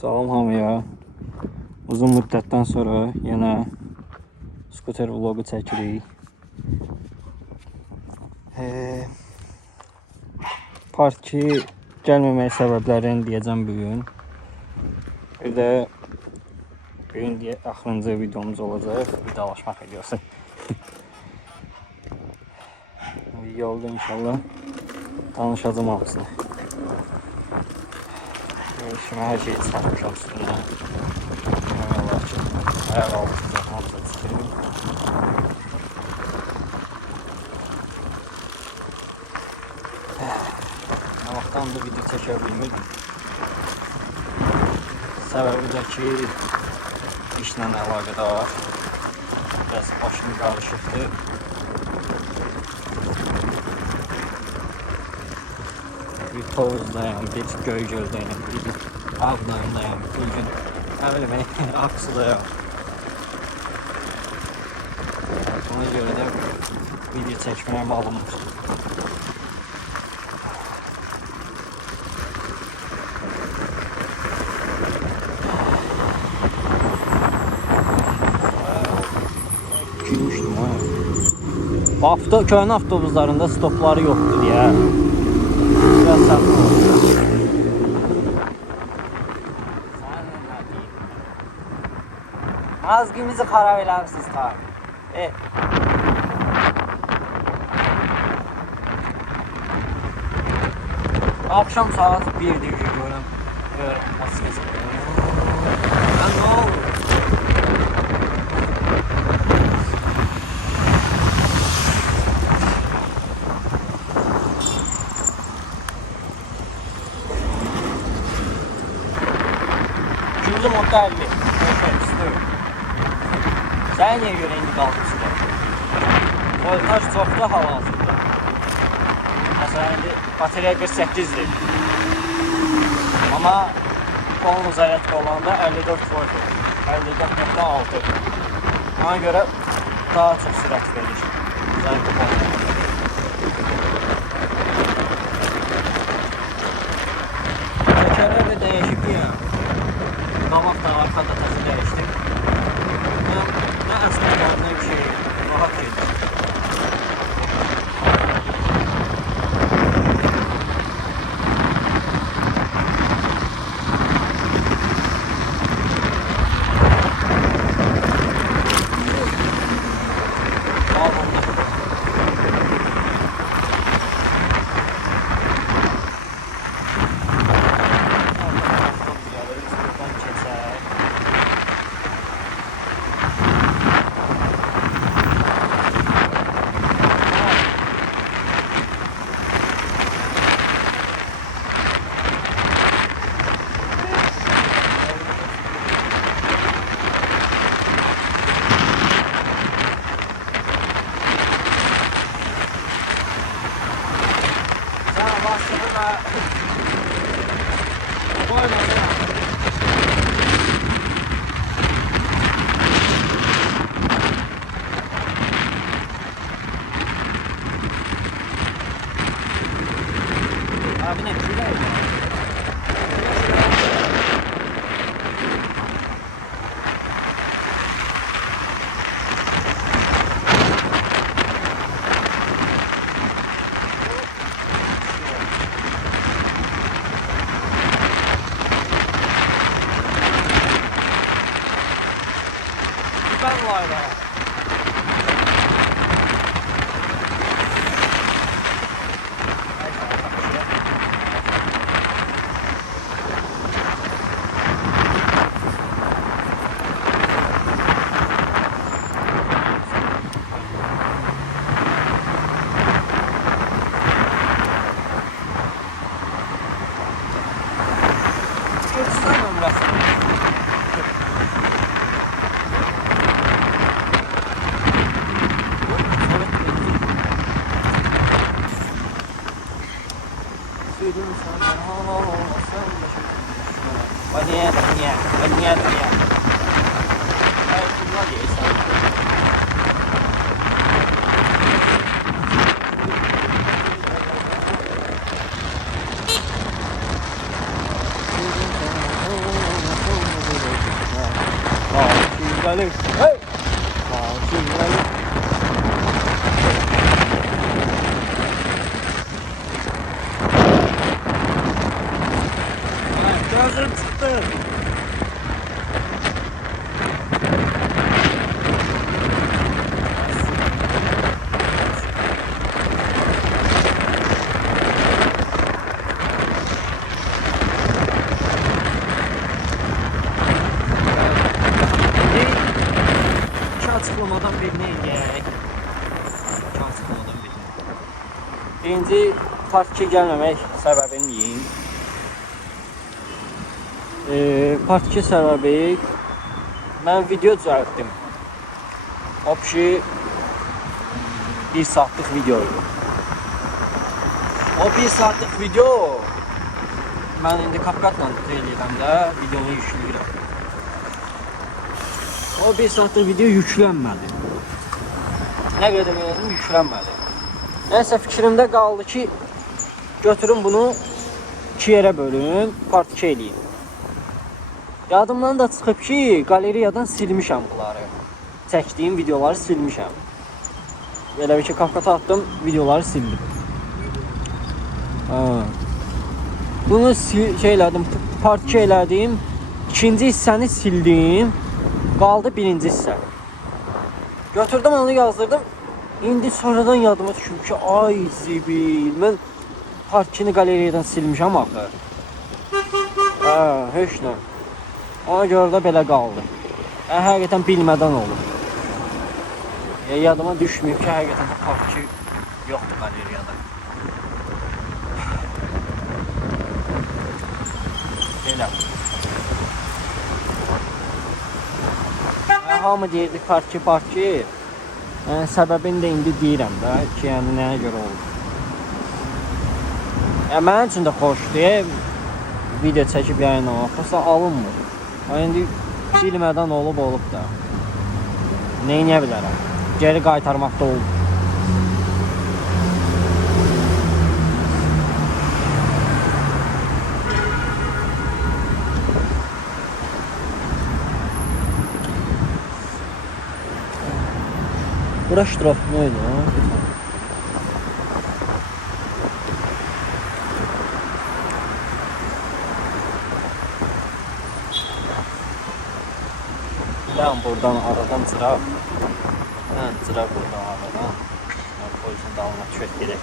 Salam hamıya. Uzun müddətdən sonra yenə skuter vlogu çəkirik. Part 2 gəlməmək səbəblərini deyəcəm bugün. Bir də bugün axırıncı videomuz olacaq. Vidalaşmaq videosu. Yolda inşallah tanışacağım hamısını. Şimdi her şeyi çıkartmışam üstüne. Allah için ayak altı yapmak istedim. Allah'tan da video çekebilmedim. Səbəbi də ki, işlə əlaqədar. Biraz başım qarışıqdır. Bir Tovuzdayım, bir Göygöldəyim, bir Ağdayımdayım, bir gün Aksudayım. Ona görə də video çəkməyəm alınmır. Gülmüşdüm ha. Köhnə avtobuslarında stopları yoxdur deyə. Biraz saçma oldu. Mazgimizi xarab eləmişsiniz ta. Akşam saat 1'dir görürəm. Maskesi. Ben ne oldu? Şimdi modda 50. Sen niye göre indi kalmışsın? Voltaj çoktu hal-hazırda. Mesela indi batarya 48'dir. Ama kolun zaryadka olanda 54 volt olur. 54.6. Ona göre daha çok sürət verir. Zaryadka olanda. Tekerler de değişik ya. Qabaq da arkada təsi dəyişdim. Nə əslində nə bir şey rahat edir. Abi ne güzel. Ben var ya. Galir. Hey! Ağacı galir. Gözüm çıktı. Açıklamadan birini eləyək. Açıklamadan birini. Birinci partikə gəlməmək səbəbini deyim. Partikə səbəbi mən video düzəltdim. O ki 1 saatlıq videoydu. O 1 saatlıq video mən indi CapCut'la eləyirəm də videonu yükləyirəm. O 1 saatlıq video yüklənmədi. Nə qədər elədim yüklənmədi. Nəysə fikrimdə qaldı ki götürün bunu 2 yerə bölün, partikə eləyim. Yadımdan da çıxıb ki qaleriyadan silmişəm bunları. Çəkdiyim videoları silmişəm. Elə bir ki CapCut'a atdım, videoları sildim. Bunu elədim, partikə elədim. İkinci hissəni sildim. Qaldı birinci hissə. Götürdüm onu yazdırdım. İndi sonradan yadıma düşüb ki ay zibil. Mən parkini qaleriyadan silmişəm axı. Heç nə. Ona görə də belə qaldı. Həqiqətən bilmədən olub. Yadıma düşməyib ki həqiqətən də parki yoxdur qaleriyada. Belə. Hamı deyirdi parki. Səbəbini də indi deyirəm də ki, yəni nəyə görə oldu. Mənim üçün də xoşdur. Video çəkib yayınlamaq. Xoşsa alınmır. İndi bilmədən olub da. Neyinə bilərəm? Geri qaytarmaqda oldu. Bura ştraflıydı ha. Ben buradan aradan çıra. Çıra buradan aradan. Polisin dalına düşək gedək.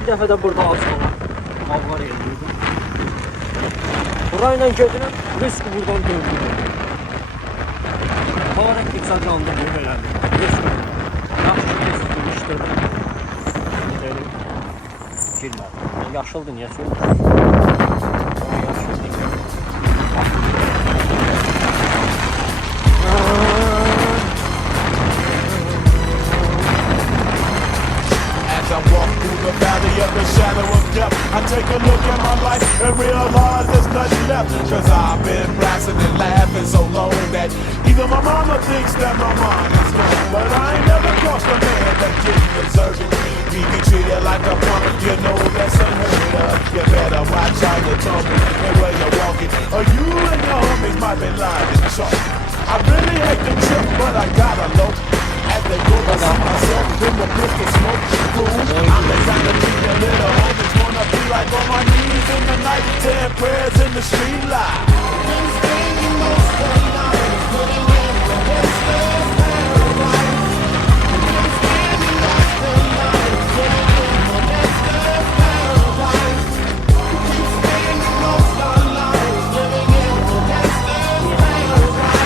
Bir dəfə də burada alçalar. Avlar yerliydi. Burayla gedirəm, risk buradan döndürür. Olarak iksa canlı bu belədir. Risk. Yaxşı risk girişdirdim. Gidelim. Girmədim. Yaşıldı, niyə söylüyorsun? The valley of the shadow of death, I take a look at my life and realize there's nothing left. Cause I've been blasting and laughing so long that even my mama thinks that my mind is gone. But I ain't never crossed a man that didn't deserve it. Be treated like a punk, you know that's unheard of. You better watch how you're talking and where you're walking, or you and your homies might be lying in chalk. I really hate the trip, but I gotta low. As they go, I see myself in the pistol smoke. I'm the kind of kid that little homies wanna be like, on my knees in the night, 10 prayers in the street light. Been spending most of the night putting in the gangster's paradise. Been spending most of the night putting in the gangster's paradise. Been spending most of the night living in the gangster's paradise.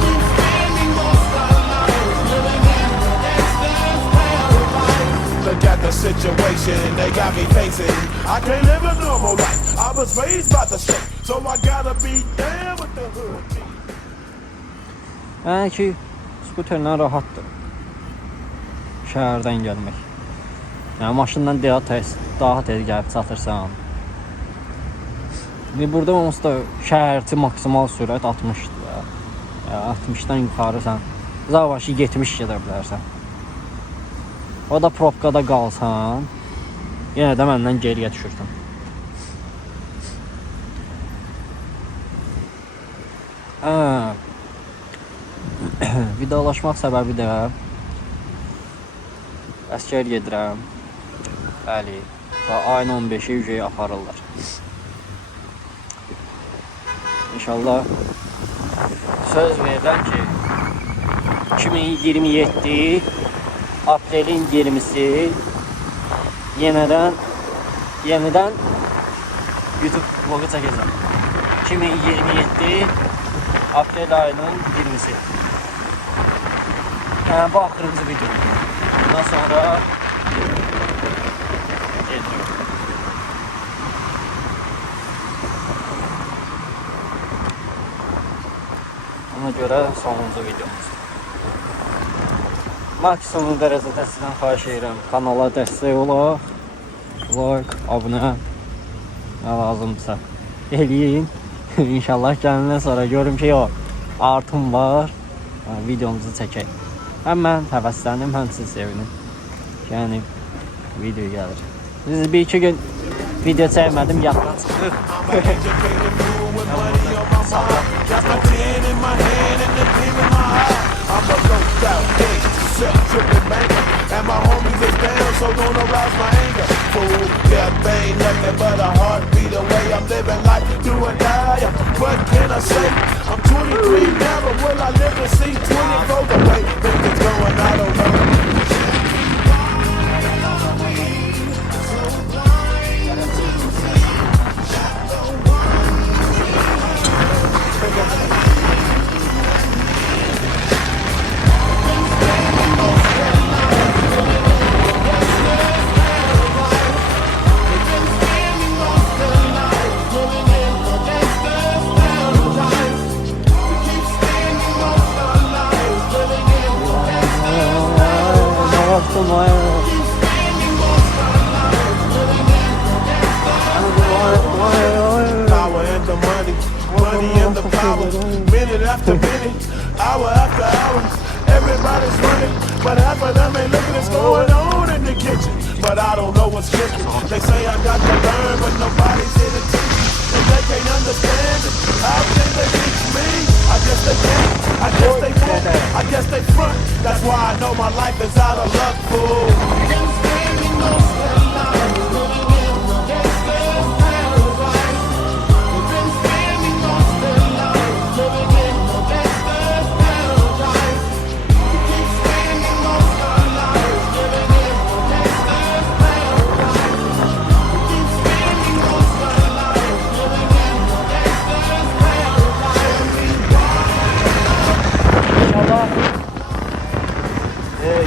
Been spending situation they got me facing. I can't live a normal life. I was raised by the state, so I gotta be down with the hood. Yəni ki, skuterlə rahatdır şəhərdən gəlmək. Yəni maşından daha tez gəlib çatırsan. Burada onsuz da şəhərçi maksimal sürət 60-dır da. Yəni 60-dan yuxarı sən zavaşı 70 gedə bilərsən. O da probkada qalsan, yenə də məndən geriyə düşürsən. Vidalaşmaq səbəbi də əskər gedirəm. Bəli, ayın 15-i ücəyə aparırlar. İnşallah söz verirəm ki 2027 aprelin 20-si yenidən YouTube vlogu çəkəcəm. 2027 aprel ayının 20-si. Bu axırıncı video. Bundan sonra geliyor. Ona görə sonuncu videomuz. Maksimum dərəcədə sizdən xahiş edirəm. Kanala dəstək olaq. Like, abunə, nə lazımdırsa eləyin. İnşallah gələndən sonra görüm ki, artım var. Videomuzu çəkək. Həm mən həvəsləndim, həm siz sevinim. Yəni, video gəlir. Biz bir-iki gün video çəkmədim, yaddan çıxır. And my homies is down, so don't arouse my anger. Fool, death ain't nothing but a heartbeat away. I'm living life, do or die. What can I say? I'm 23 now, but will I live to see 24? The way things is going, I don't know. Power and the money and the power. Minute after minute, hour after hour, everybody's running, but half of them ain't looking what's going on in the kitchen. But I don't know what's cooking. They say I got to learn, but nobody's here to teach me. If they can't understand it, how can they teach me? I guess they can't. I guess they won't. I guess they front. That's why I know my life is out of luck, fool.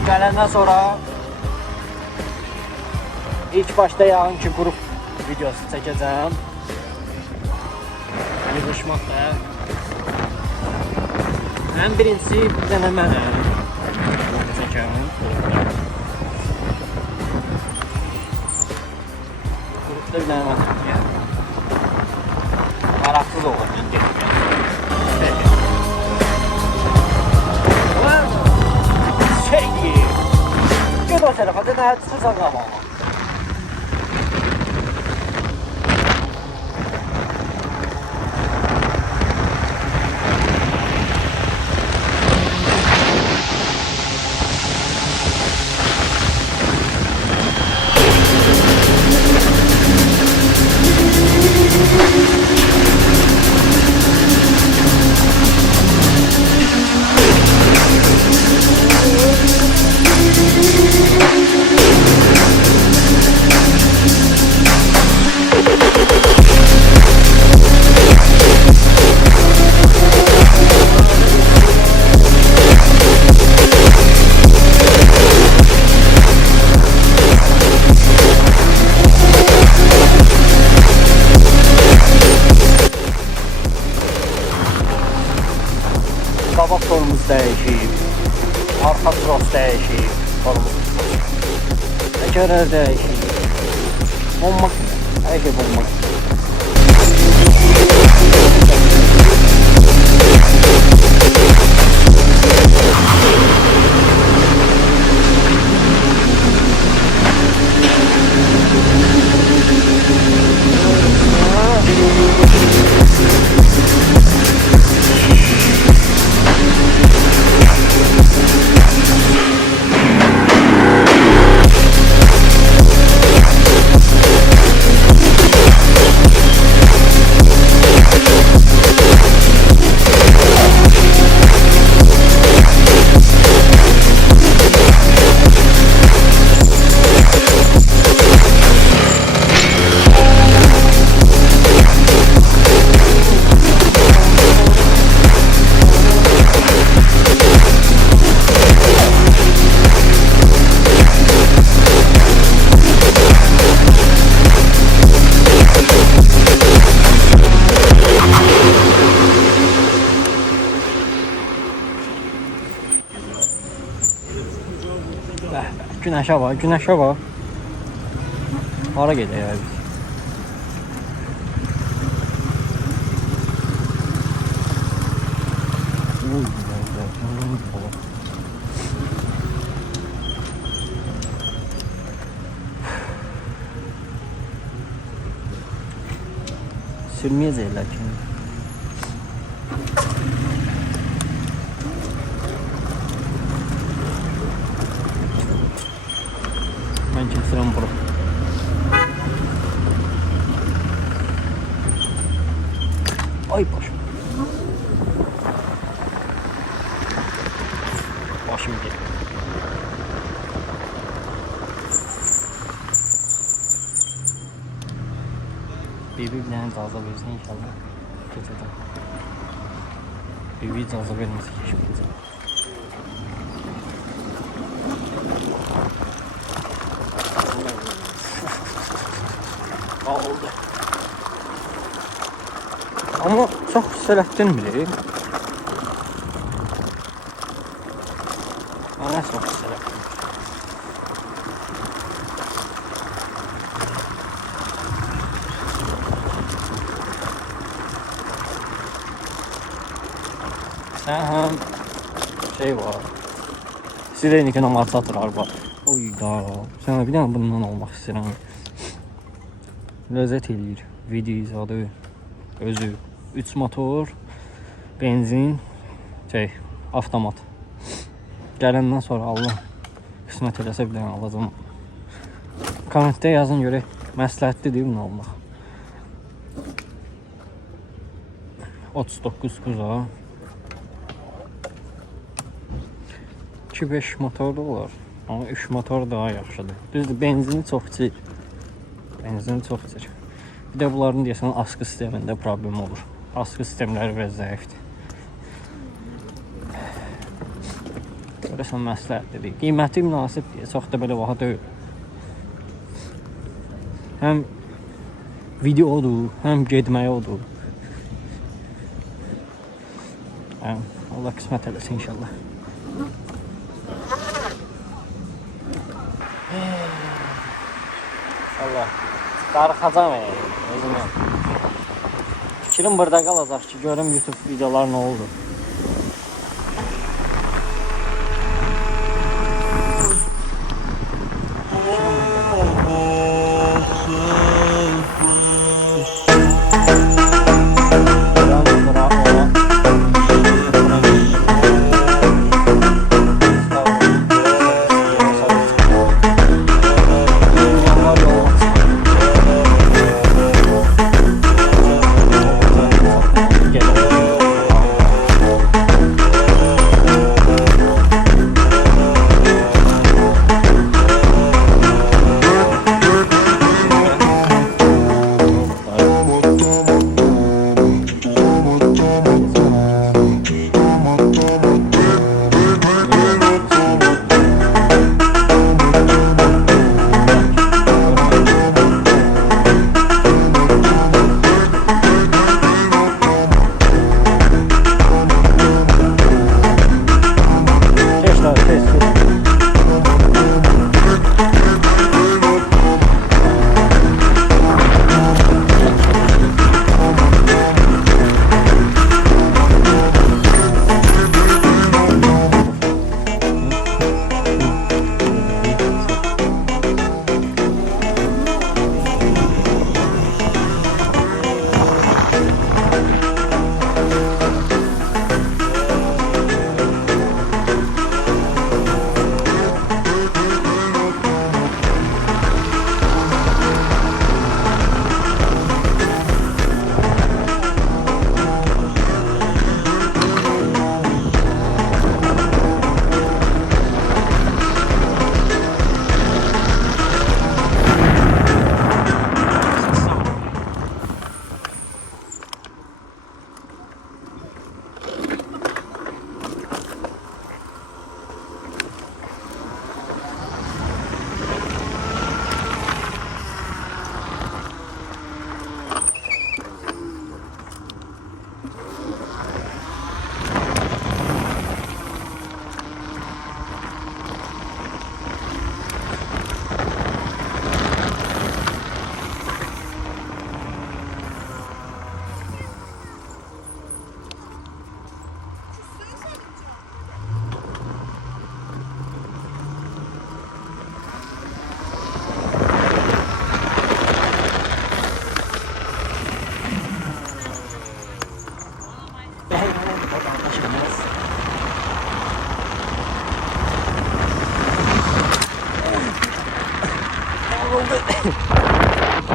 Gələndən sonra ilk başda yağın ki qrup videosu çəkəcəm. Yığışmaq da. Ən birincisi bir dənə mənəm çəkəm. Qrupda bir dənə mənəm. Maraqsız olur mən dedim. Gel o tarafa, da nə çıxırsan qabağa. dəyişib. Arxa tros dəyişib. Təkərlər dəyişib. Bomba kimi. Hər şey bomba kimi. Güneşe bak, güneşe bak. Hara gedək ya biz? Sürməyəcəklər ki. Ben kesirəm bura. Ay başım. Başım gel. Birbirlerine cazı versin inşallah. Geceden. Birbiri cazı vermesin şimdi. Oldu. Ama çok hissettirmir. Bana çok hissettirmir. Sen hem şey var. Sirenik amaçlatırlar bak. Oy da. Sen bir tane bundan olmak istedim. Lezzət eləyir. Video izadı özü 3 motor, benzin, avtomat. Gələndən sonra Allah qismət eləsə bir dənə alacağım. Kommentdə yazın görək məsləhətlidir bunu almaq. 39 kuza 2-5 motor da olar. Ama 3 motor daha yaxşıdır. Düzdür, benzini çox içir. Benzin çox içir. Bir də bunların deyəsən askı sistemində problem olur. Askı sistemləri biraz zəifdir. Görəsən məsləhətlidir. Qiyməti münasibdir. Çox da belə vaxt deyil. Həm videodur, həm getməyi odur. Allah qismət eləsin inşallah. Allah darıxacam özümü. Fikrim burada qalacaq ki, görüm YouTube videolar nə oldu.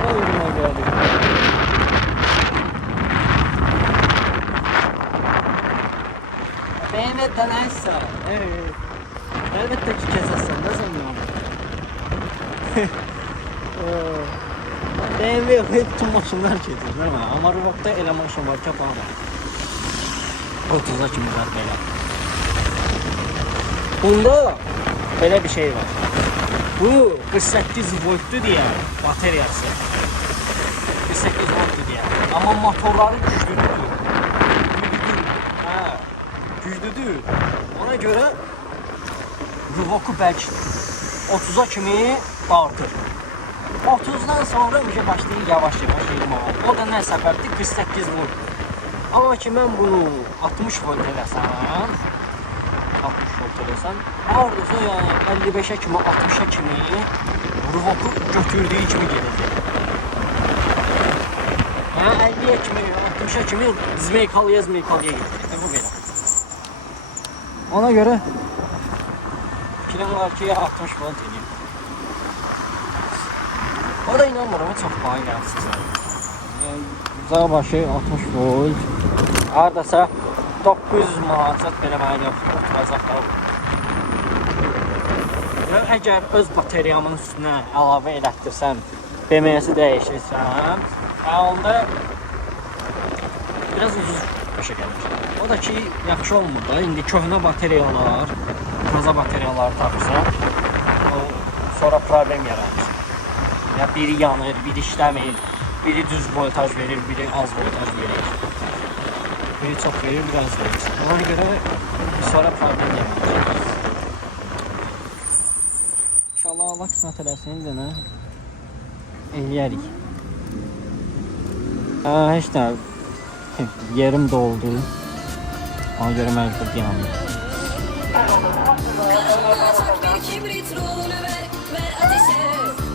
Oyunuma geldi. BMW neyse. Evet. Elbette ki kesersen ne zaman? BMW hep tüm maşınlar kedir, değil mi? Ama Rivok'ta elə maşın var ki, pahalı. 30'a kimi var belə. Bunda belə bir şey var. Bu 48 voltlu diye bataryası. 48 voltlu diye. Ama motorları güçlüdür. Ha, güçlüdür. Ona göre Rivok'u belki 30'a kimi artır. 30'dan sonra bir şey başlayır yavaş-yavaş yayılmağa. O da nə səbəbdir? 48 volt. Amma ki mən bunu 60 volt eləsəm, 60 volt eləsəm, hardasa yəni 55'e kimi, 60'a kimi Rivok'u götürdüyü kimi gedəcək. Yəni 50'ye kimi, 60'a kimi zmeykalıya gedəcək. Bu belə. Ona göre fikrim var ki 60 volt edeyim. O da inanmıyorum, çok pahalı gəlsin. Zağ başı 60 volt. Hardasa 900 manat belə mənə oturacaqlar. Əgər öz bataryamın üstünə əlavə elətdirsəm, BMS-i dəyişirsəm, onda biraz ucuz başa gəlir. O da ki, yaxşı olmur da. İndi köhnə bataryalar, taza bataryaları taxırsam, sonra problem yaradır. Ya biri yanır, biri işləmir, biri düz voltaj verir, biri az voltaj verir. Biri çox verir, biri az verir. Ona görə sonra problem yaranır. İnşallah Allah qismət eləsin də nə eləyərik. Heç nə yerim doldu. Ona görə məcbur yandım. Bir kibrit ruhunu ver ateşe.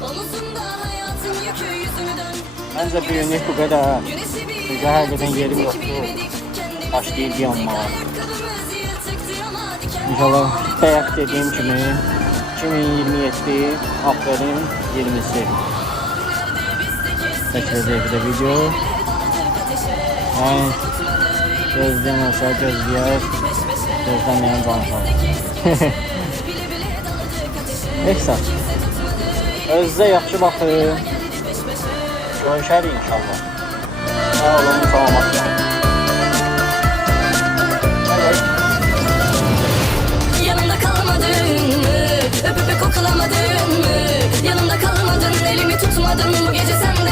Omuzunda hayatın yükü yüzünü dön. Məncə bir günlük bu qədər. Çünki hər gedən yerim yoxdur. Başlayıb yanmağa. İnşallah bayaq dediyim kimi 2027 aprelin 20'si çəkiləcək bir də video. Yəni gözləyən olsa gözləyər, gözləməyən danışar. Neyse. Özünüzə yaxşı baxın. Görüşərik inşallah. Sağ olun, salamatla. Yanımda kalmadın mı? Öpüp koklamadın mı? Yanımda kalmadın, elimi tutmadın bu gece sen